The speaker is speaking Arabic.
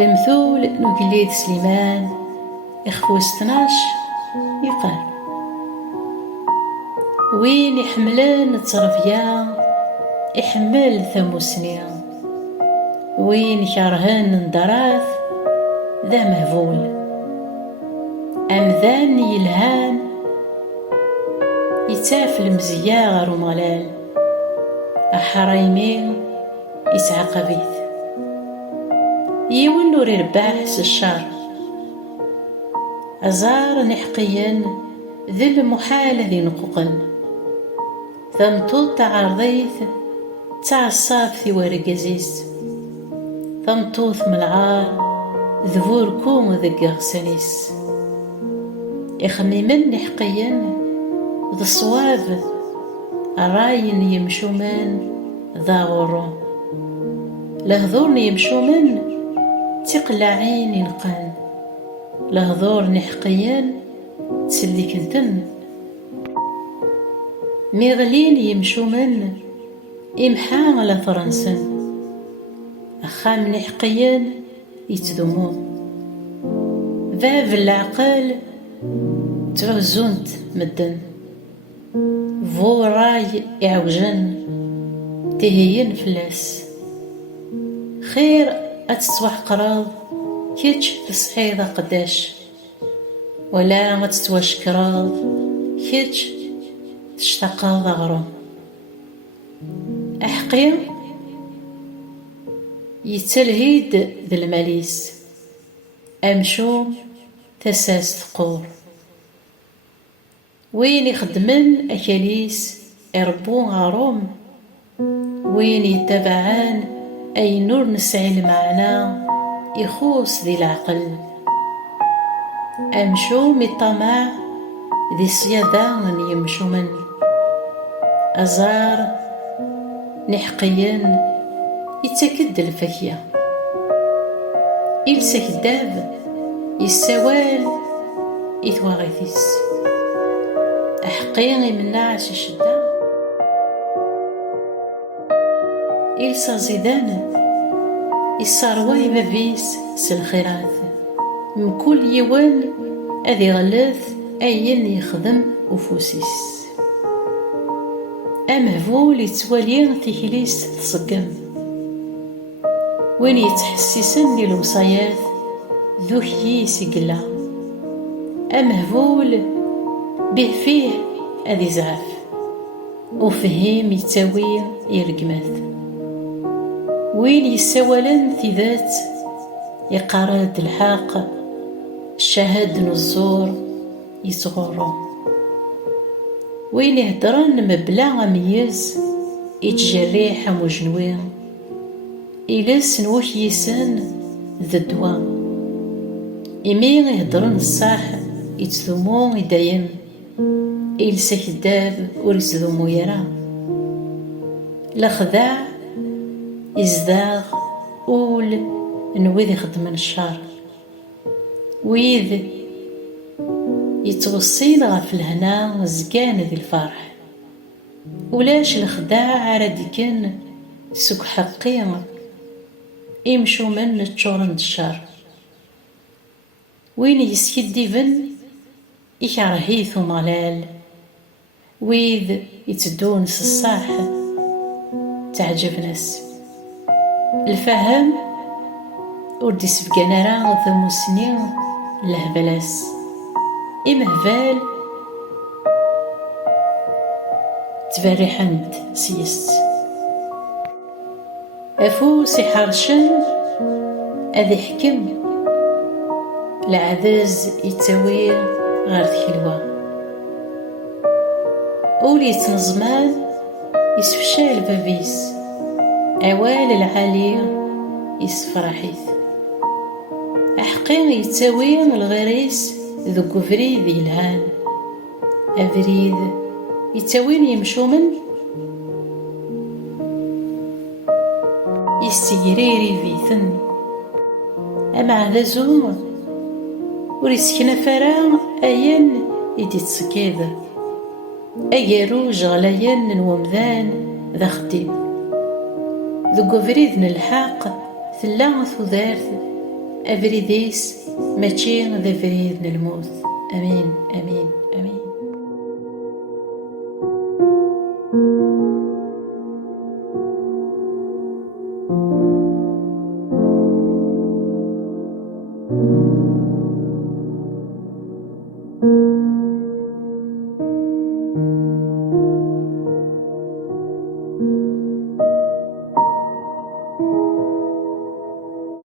المثول نقليد سليمان إخفوس 12 يقال: وين يحملن الترفيا يحمل ثموسني، وين يكرهن ندراث ذا مهفول. أمذان يلهان يتاف المزيا غير مغلال، أحرايمي يسعى قبيث يون نور يرباح س الشر. أزار نحقيا ذي المحال ذي نقوقن، ثمتوط تعرضيث تعصاب في ورقزيس، ثمتوث ملعار ذبور كوم ذي غسانيس. يخممن نحقيا ذي الصواب الراين يمشومن ذا غرو، لهذور يمشومن تقلعين ينقان، لهذور نحقيا تسليك الدم. ميغلين يمشومن إمحان على فرنسا، أخام نحقيا يتذمو. باب العقل تعزونت مدن، فو راي يعوجن تهين فلاس. خير أتتوح قراض كيتش تصحيض قداش، ولا ما تتواش كراض كيتش تشتاقاض غرو. أحقي يتلهيد ذي الماليس، أمشو تساس ثقور. وين يخدمن أكاليس يربو غاروم، وين يتبعان أي نور نسعي المعنى يخوص ذي العقل. أمشو مطمع ذي صيادان يمشو من أزار نحقيا يتكد الفكية. إلسا كداب يسوال يتواغيثيس، أحقيا يمنعش الشدة. إلسا زيدان يصارواي بابيس سالخيرات، من كل يوان أذي غلاث أين يخدم وفوسيس. أمهفول يتوالي تيكليس تصقم، وين يتحسسن للوصايات ذو حييس يقلا. أمهفول به فيه أذي زعف، وفهيم يتاوي يرقمات. وين يساولن ذات يقارد الحاق، الشهاد نزور يصغرو. وين يهدرن مبلا ميز يتجريح مجنوين، إلس نوح يسان ذا الدوا. إمين يهدرن الصح يتذمو يدايم، إلسا كداب وريتذمو يرا. لخداع يزداغ قول نويذ يخدمن الشر، ويذ يتوصين غف الهنا زكان ذي الفرح. ولاش الخداع عرادي كان سوك حقي يمشو من تشورن الشر. وين يسكديفن يكرهيث مغلال، ويذ يتدون الصح تعجب ناس. الفهم ودي سبقنا راه ثموسني لهبلاس، إمهفال تباري حمد سيست. أفوس يحرشن أذي حكم، العذاز يتاوي غير ذكلوة. أولي يتنظمان يسفشال بابيس، أوال العالية يسفرحيث. أحقي يتاوي الغريس ذو فريد يلهان، أفريد يتاوين يمشو من يستيريري فيثن. أما ذا زوم وريسكنا فرا أين يدي تسكيذ، أجاروج غلايان ومذان ذا خديم. ذو فريد الحاق ثلا ثوذارث أفريديس ماشي ذا فريد الموت. أمين أمين أمين.